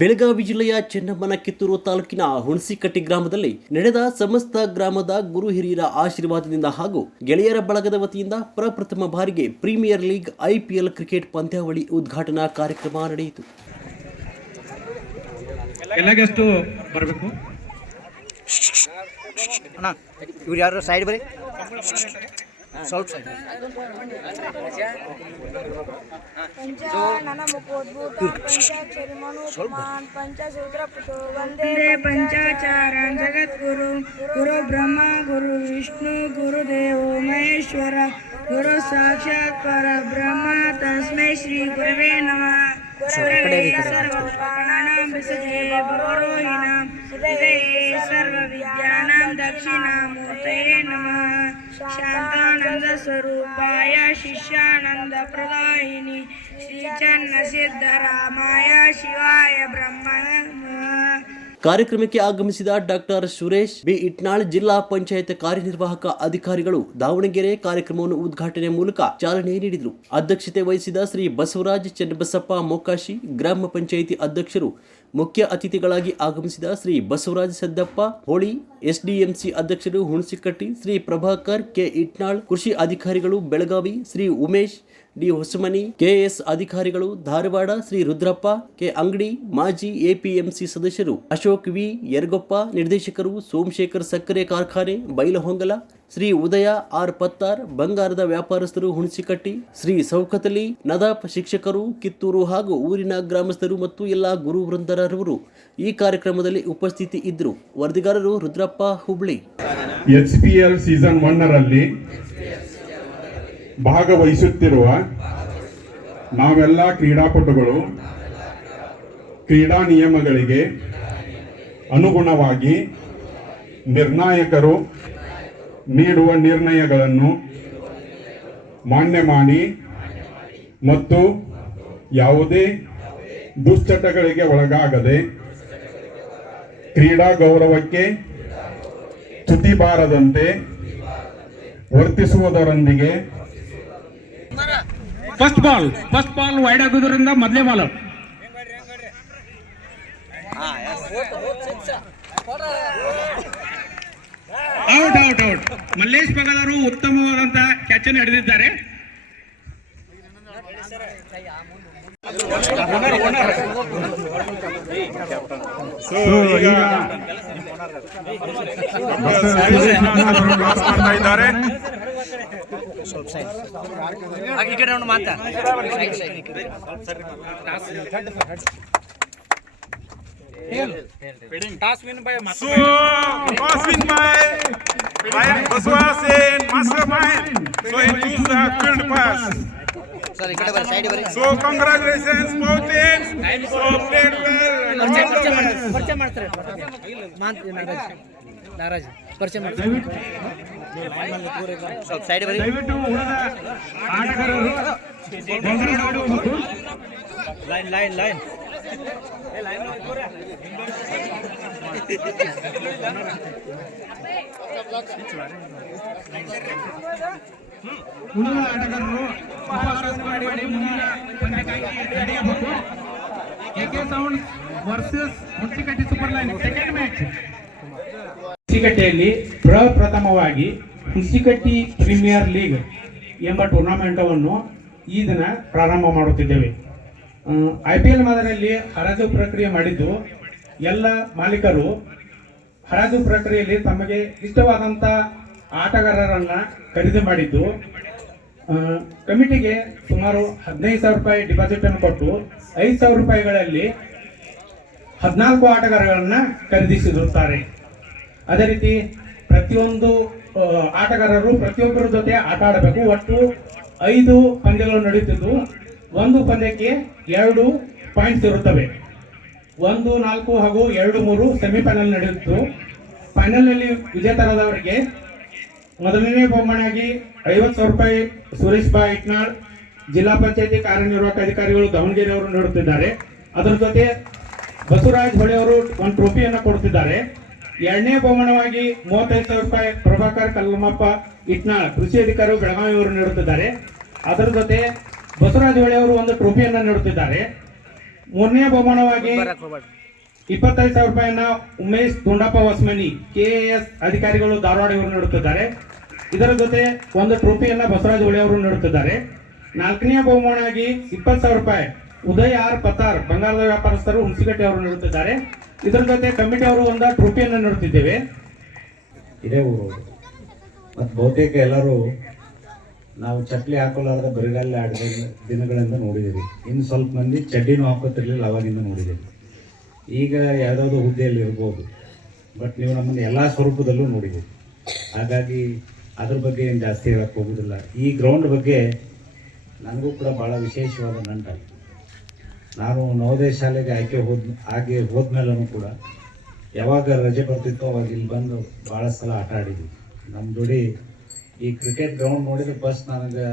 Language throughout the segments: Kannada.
ಬೆಳಗಾವಿ ಜಿಲ್ಲೆಯ ಚೆನ್ನಮ್ಮನ ಕಿತ್ತೂರು ತಾಲೂಕಿನ ಹುಣಸಿಕಟ್ಟಿ ಗ್ರಾಮದಲ್ಲಿ ನಡೆದ ಸಮಸ್ತ ಗ್ರಾಮದ ಗುರು ಹಿರಿಯರ ಆಶೀರ್ವಾದದಿಂದ ಹಾಗೂ ಗೆಳೆಯರ ಬಳಗದ ವತಿಯಿಂದ ಪ್ರಪ್ರಥಮ ಬಾರಿಗೆ ಪ್ರೀಮಿಯರ್ ಲೀಗ್ IPL ಕ್ರಿಕೆಟ್ ಪಂದ್ಯಾವಳಿ ಉದ್ಘಾಟನಾ ಕಾರ್ಯಕ್ರಮ ನಡೆಯಿತು. पंचाचारण जगद्गुरु गुरु ब्रह्मा गुरु विष्णु गुरुदेवो महेश्वर गुरु साक्षात् परब्रह्म तस्मै श्री गुरवे नमः. सर्वपाणानां विसर्जये भवरोहिणां हृदये सर्वविद्यानां दक्षिणामूर्तये नमः. शांतानंद स्वरूपाय शिष्यानंद प्रदायिनी श्रीचन्न सिद्धरामाय शिवाय ब्रह्मणे नमः. ಕಾರ್ಯಕ್ರಮಕ್ಕೆ ಆಗಮಿಸಿದ ಡಾಕ್ಟರ್ ಸುರೇಶ್ ಬಿ ಇಟ್ನಾಳ್ ಜಿಲ್ಲಾ ಪಂಚಾಯತ್ ಕಾರ್ಯನಿರ್ವಾಹಕ ಅಧಿಕಾರಿಗಳು ದಾವಣಗೆರೆ ಕಾರ್ಯಕ್ರಮವನ್ನು ಉದ್ಘಾಟನೆ ಮೂಲಕ ಚಾಲನೆ ನೀಡಿದರು. ಅಧ್ಯಕ್ಷತೆ ವಹಿಸಿದ ಶ್ರೀ ಬಸವರಾಜ್ ಚನ್ನಬಸಪ್ಪ ಮೊಕಾಶಿ, ಗ್ರಾಮ ಪಂಚಾಯಿತಿ ಅಧ್ಯಕ್ಷರು, ಮುಖ್ಯ ಅತಿಥಿಗಳಾಗಿ ಆಗಮಿಸಿದ ಶ್ರೀ ಬಸವರಾಜ್ ಸದ್ದಪ್ಪ ಹೋಳಿ, SDMC ಅಧ್ಯಕ್ಷರು ಹುಣಸಿಕಟ್ಟಿ ಶ್ರೀ ಪ್ರಭಾಕರ್ ಕೆ ಇಟ್ನಾಳ್, ಕೃಷಿ ಅಧಿಕಾರಿಗಳು ಬೆಳಗಾವಿ ಶ್ರೀ ಉಮೇಶ್ ಡಿ ಹೊಸಮನಿ, KS ಅಧಿಕಾರಿಗಳು ಧಾರವಾಡ ಶ್ರೀ ರುದ್ರಪ್ಪ ಕೆ ಅಂಗಡಿ, ಮಾಜಿ APMC ಸದಸ್ಯರು ಅಶೋಕ್ ವಿ ಯರಗೊಪ್ಪ, ನಿರ್ದೇಶಕರು ಸೋಮಶೇಖರ್ ಸಕ್ಕರೆ ಕಾರ್ಖಾನೆ ಬೈಲಹೊಂಗಲ, ಶ್ರೀ ಉದಯ R ಪತ್ತಾರ್, ಬಂಗಾರದ ವ್ಯಾಪಾರಸ್ಥರು ಹುಣಸಿಕಟ್ಟಿ, ಶ್ರೀ ಸೌಕತಲಿ ನದಾಫ್, ಶಿಕ್ಷಕರು ಕಿತ್ತೂರು ಹಾಗೂ ಊರಿನ ಗ್ರಾಮಸ್ಥರು ಮತ್ತು ಎಲ್ಲ ಗುರು ವೃಂದರವರು ಈ ಕಾರ್ಯಕ್ರಮದಲ್ಲಿ ಉಪಸ್ಥಿತಿ ಇದ್ದರು. ವರದಿಗಾರರು ರುದ್ರಪ್ಪ ಹುಬ್ಳಿ. HPL ಸೀಸನ್ 1 ರಲ್ಲಿ ಭಾಗವಹಿಸುತ್ತಿರುವ ನಾವೆಲ್ಲ ಕ್ರೀಡಾಪಟುಗಳು ಕ್ರೀಡಾ ನಿಯಮಗಳಿಗೆ ಅನುಗುಣವಾಗಿ ನಿರ್ಣಾಯಕರು ನೀಡುವ ನಿರ್ಣಯಗಳನ್ನು ಮಾನ್ಯ ಮಾಡಿ ಮತ್ತು ಯಾವುದೇ ದುಶ್ಚಟಗಳಿಗೆ ಒಳಗಾಗದೆ ಕ್ರೀಡಾ ಗೌರವಕ್ಕೆ ಚ್ಯುತಿ ಬಾರದಂತೆ ವರ್ತಿಸುವುದರೊಂದಿಗೆ ಫಸ್ಟ್ ಬಾಲ್ ವೈಡ್ ಆಗೋದ್ರಿಂದ ಮೊದಲೇ ಬಾಲ್ ಔಟ್. ಮಲ್ಲೇಶ್ ಪಗದವರು ಉತ್ತಮವಾದಂತಹ ಕ್ಯಾಚ್ ಅನ್ನು ಹಿಡಿದಿದ್ದಾರೆ. Toss win by Baswas in mastermind. So he choose the field pass. So congratulations both teams. So played well. line. ಉಳಿದ ಆಟಗಾರರು ನಡೆಯಬೇಕು. AK Sounds versus Hunasikatti super line second match. ಹುಣಸಿಕಟ್ಟಿಯಲ್ಲಿ ಪ್ರಪ್ರಥಮವಾಗಿ ಹುಣಸಿಕಟ್ಟಿ ಪ್ರೀಮಿಯರ್ ಲೀಗ್ ಎಂಬ ಟೂರ್ನಾಮೆಂಟನ್ನು ಈ ದಿನ ಪ್ರಾರಂಭ ಮಾಡುತ್ತಿದ್ದೇವೆ. IPL ಮಾದರಿಯಲ್ಲಿ ಹರಾಜು ಪ್ರಕ್ರಿಯೆ ಮಾಡಿದ್ದು ಎಲ್ಲ ಮಾಲೀಕರು ಹರಾಜು ಪ್ರಕ್ರಿಯೆಯಲ್ಲಿ ತಮಗೆ ಇಷ್ಟವಾದಂಥ ಆಟಗಾರರನ್ನ ಖರೀದಿ ಮಾಡಿದ್ದು ಕಮಿಟಿಗೆ ಸುಮಾರು 15,000 ರೂಪಾಯಿ ಡಿಪಾಸಿಟ್ ಅನ್ನು ಕೊಟ್ಟು 5,000 ರೂಪಾಯಿಗಳಲ್ಲಿ 14 ಆಟಗಾರರನ್ನ ಖರೀದಿಸಿರುತ್ತಾರೆ. ಅದೇ ರೀತಿ ಪ್ರತಿಯೊಂದು ಆಟಗಾರರು ಪ್ರತಿಯೊಬ್ಬರ ಜೊತೆ ಆಟ ಆಡಬೇಕು. ಒಟ್ಟು 5 ಪಂದ್ಯಗಳು ನಡೆಯುತ್ತಿದ್ದು ಒಂದು ಪಂದ್ಯಕ್ಕೆ 2 ಪಾಯಿಂಟ್ಸ್ ಇರುತ್ತವೆ. 1, 4 ಹಾಗೂ 2, 3 ಸೆಮಿಫೈನಲ್ ನಡೆಯಿತು. ಫೈನಲ್ನಲ್ಲಿ ವಿಜೇತರಾದವರಿಗೆ ಮೊದಲನೇ ಬಹುಮಾನಾಗಿ 50,000 ರೂಪಾಯಿ ಸುರೇಶ್ ಬಿ ಇಟ್ನಾಳ್, ಜಿಲ್ಲಾ ಪಂಚಾಯತಿ ಕಾರ್ಯನಿರ್ವಾಹಕ ಅಧಿಕಾರಿಗಳು ದಾವಣಗೆರೆ ಅವರು ನೀಡುತ್ತಿದ್ದಾರೆ. ಅದರ ಜೊತೆ ಬಸವರಾಜ್ ಹೊಳೆ ಅವರು ಒಂದು ಟ್ರೋಫಿಯನ್ನು ಕೊಡುತ್ತಿದ್ದಾರೆ. ಎರಡನೇ ಬಹುಮಾನವಾಗಿ 35,000 ರೂಪಾಯಿ ಪ್ರಭಾಕರ್ ಕಲ್ಲಮಪ್ಪ ಇಟ್ನಾಳ್, ಕೃಷಿ ಅಧಿಕಾರಿಗಳು ಬೆಳಗಾವಿ ಅವರು ನೀಡುತ್ತಿದ್ದಾರೆ. ಅದರ ಜೊತೆ ಬಸವರಾಜ ಹೊಳೆ ಅವರು ಒಂದು ಟ್ರೋಫಿಯನ್ನು ನೀಡುತ್ತಿದ್ದಾರೆ. ಮೂರನೇ ಬಹುಮಾನವಾಗಿ 25,000 ರೂಪಾಯಿಯನ್ನ ಉಮೇಶ್ ದುಂಡಪ್ಪ ಹೊಸಮನಿ KAS ಅಧಿಕಾರಿಗಳು ಧಾರವಾಡ ಇವರು ನೀಡುತ್ತಿದ್ದಾರೆ. ಇದರ ಜೊತೆ ಒಂದು ಟ್ರೋಫಿಯನ್ನ ಬಸವರಾಜ ಹೊಳೆ ಅವರು ನೀಡುತ್ತಿದ್ದಾರೆ. ನಾಲ್ಕನೇ ಬಹುಮಾನವಾಗಿ 20,000 ರೂಪಾಯಿ ಉದಯ್ ಆರ್ ಪತಾರ್ ಬಂಗಾರದ ವ್ಯಾಪಾರಸ್ಥರು ಹುಣಸಿಗಟ್ಟೆ ಅವರು ನೀಡುತ್ತಿದ್ದಾರೆ. ಇದರ ಜೊತೆ ಕಮಿಟಿ ಅವರು ಒಂದು ಟ್ರೋಫಿಯನ್ನು ನೀಡುತ್ತಿದ್ದೇವೆ. ಇದೇ ಊರು ಮತ್ತು ಬಹುತೇಕ ಎಲ್ಲರೂ ನಾವು ಚಪ್ಪಲಿ ಹಾಕೊಳ್ಳಾರ್ದ ಬರಿಗಾಲಿ ಆಡಿದ ದಿನಗಳಿಂದ ನೋಡಿದ್ದೀವಿ. ಇನ್ನು ಸ್ವಲ್ಪ ಮಂದಿ ಚಡ್ಡಿನೂ ಹಾಕೋತಿರ್ಲಿಲ್ಲ, ಅವಾಗಿಂದ ನೋಡಿದ್ದೀವಿ. ಈಗ ಯಾವುದಾದ್ರು ಹುದ್ದೆಯಲ್ಲಿ ಇರ್ಬೋದು, ಬಟ್ ನೀವು ನಮ್ಮನ್ನು ಎಲ್ಲ ಸ್ವರೂಪದಲ್ಲೂ ನೋಡಿದ್ದೀವಿ. ಹಾಗಾಗಿ ಅದ್ರ ಬಗ್ಗೆ ಏನು ಜಾಸ್ತಿ ಹೇಳಕ್ಕೆ ಹೋಗೋದಿಲ್ಲ. ಈ ಗ್ರೌಂಡ್ ಬಗ್ಗೆ ನನಗೂ ಕೂಡ ಭಾಳ ವಿಶೇಷವಾದ ನಂಟಾಗಿ, ನಾನು ನವೋದಯ ಶಾಲೆಗೆ ಹೋದ್ಮೇಲೂ ಕೂಡ ಯಾವಾಗ ರಜೆ ಬರ್ತಿತ್ತೋ ಅವಾಗ ಇಲ್ಲಿ ಬಂದು ಭಾಳ ಸಲ ಆಟ ಆಡಿದ್ವಿ. ನಮ್ಮ ಜೋಡಿ ಈ ಕ್ರಿಕೆಟ್ ಗ್ರೌಂಡ್ ನೋಡಿದ್ರೆ ಫಸ್ಟ್ ನನಗೆ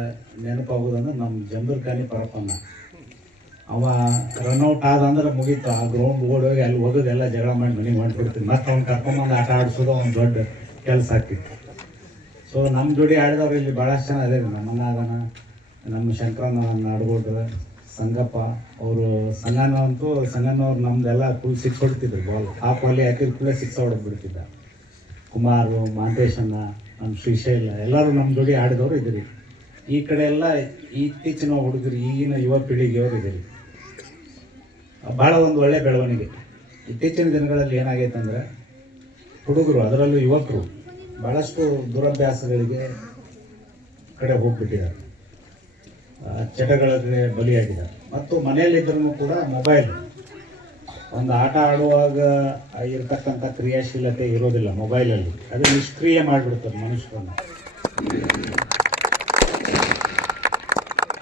ನೆನಪಾಗೋದಂದ್ರೆ ನಮ್ಮ ಜಂಬೂರ್ಖಾನಿ ಪರಪ್ಪನ್ನ. ಅವ ರನ್ಔಟ್ ಆದಂದ್ರೆ ಮುಗೀತು, ಆ ಗ್ರೌಂಡ್ ಓಡೋಗಿ ಅಲ್ಲಿ ಹೋಗೋದು ಎಲ್ಲ ಜಗಳ ಮಾಡಿ ಮನೆಗೆ ಮಾಡಿಬಿಡ್ತೀವಿ. ಮತ್ತು ಅವ್ನು ಕರ್ಕೊಂಬಂದು ಆಟ ಆಡಿಸೋದು ಒಂದು ದೊಡ್ಡ ಕೆಲಸ ಆಗ್ತಿತ್ತು. ಸೊ ನಮ್ಮ ಜೋಡಿ ಆಡಿದವ್ರು ಇಲ್ಲಿ ಭಾಳಷ್ಟು ಜನ ಅದೇ, ನಮ್ಮನ್ನ ಅದನ್ನ ನಮ್ಮ ಶಂಕರಣ್ಣ ನಾಡಗೌಡ್ರ ಸಂಗಪ್ಪ ಅವರು ಸಂಗಣ್ಣವ್ರು ನಮ್ದೆಲ್ಲ ಫುಲ್ ಸಿಕ್ಸ್ ಹೊಡ್ತಿದ್ರು. ಬಾಲ್ ಹಾಫ್ ವಾಲಿ ಹಾಕಿದ ಕೂಡ ಸಿಕ್ಸ್ ಹೊಡೆದ್ಬಿಡ್ತಿದ್ದ. ಕುಮಾರು, ಮಾಂತೇಶಣ್ಣ, ನಮ್ಮ ಶ್ರೀಶೈಲ ಎಲ್ಲರೂ ನಮ್ಮ ಜೋಡಿ ಆಡಿದವರು ಇದ್ದೀರಿ. ಈ ಕಡೆ ಎಲ್ಲ ಇತ್ತೀಚಿನ ಹುಡುಗರು, ಈಗಿನ ಯುವ ಪೀಳಿಗೆಯವರು ಇದ್ದೀರಿ. ಭಾಳ ಒಂದು ಒಳ್ಳೆ ಬೆಳವಣಿಗೆ. ಇತ್ತೀಚಿನ ದಿನಗಳಲ್ಲಿ ಏನಾಗೈತೆ ಅಂದರೆ ಹುಡುಗರು, ಅದರಲ್ಲೂ ಯುವಕರು ಭಾಳಷ್ಟು ದುರಭ್ಯಾಸಗಳಿಗೆ ಕಡೆ ಹೋಗ್ಬಿಟ್ಟಿದ್ದಾರೆ, ಚಟಗಳಿಗೆ ಬಲಿಯಾಗಿದ್ದಾರೆ. ಮತ್ತು ಮನೆಯಲ್ಲಿದ್ದರೂ ಕೂಡ ಮೊಬೈಲ್, ಒಂದು ಆಟ ಆಡುವಾಗ ಇರತಕ್ಕಂಥ ಕ್ರಿಯಾಶೀಲತೆ ಇರೋದಿಲ್ಲ ಮೊಬೈಲಲ್ಲಿ. ಅದು ನಿಷ್ಕ್ರಿಯ ಮಾಡಿಬಿಡ್ತಾರೆ ಮನುಷ್ಯರನ್ನ.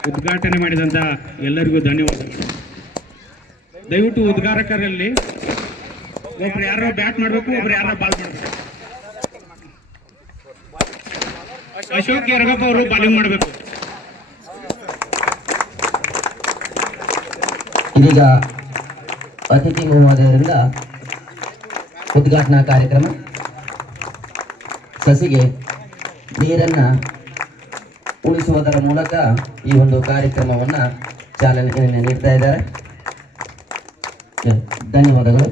ಉದ್ಘಾಟನೆ ಮಾಡಿದಂಥ ಎಲ್ಲರಿಗೂ ಧನ್ಯವಾದಗಳು. ದಯವಿಟ್ಟು ಉದ್ಘಾಟಕರಲ್ಲಿ ಒಬ್ರು ಯಾರೋ ಬ್ಯಾಟ್ ಮಾಡಬೇಕು, ಒಬ್ರು ಯಾರೋ ಬಾಲ್ ಮಾಡಬೇಕು. ಅಶೋಕ್ ಯರಗಪ್ಪ ಅವರು ಬಾಲಿಂಗ್ ಮಾಡಬೇಕು. ಇದೀಗ ಅತಿಥಿ ಮಹೋದಯರಿಂದ ಉದ್ಘಾಟನಾ ಕಾರ್ಯಕ್ರಮ. ಸಸಿಗೆ ನೀರನ್ನು ಉಳಿಸುವುದರ ಮೂಲಕ ಈ ಒಂದು ಕಾರ್ಯಕ್ರಮವನ್ನು ಚಾಲನೆ ನೀಡ್ತಾ ಇದ್ದಾರೆ. ಧನ್ಯವಾದಗಳು.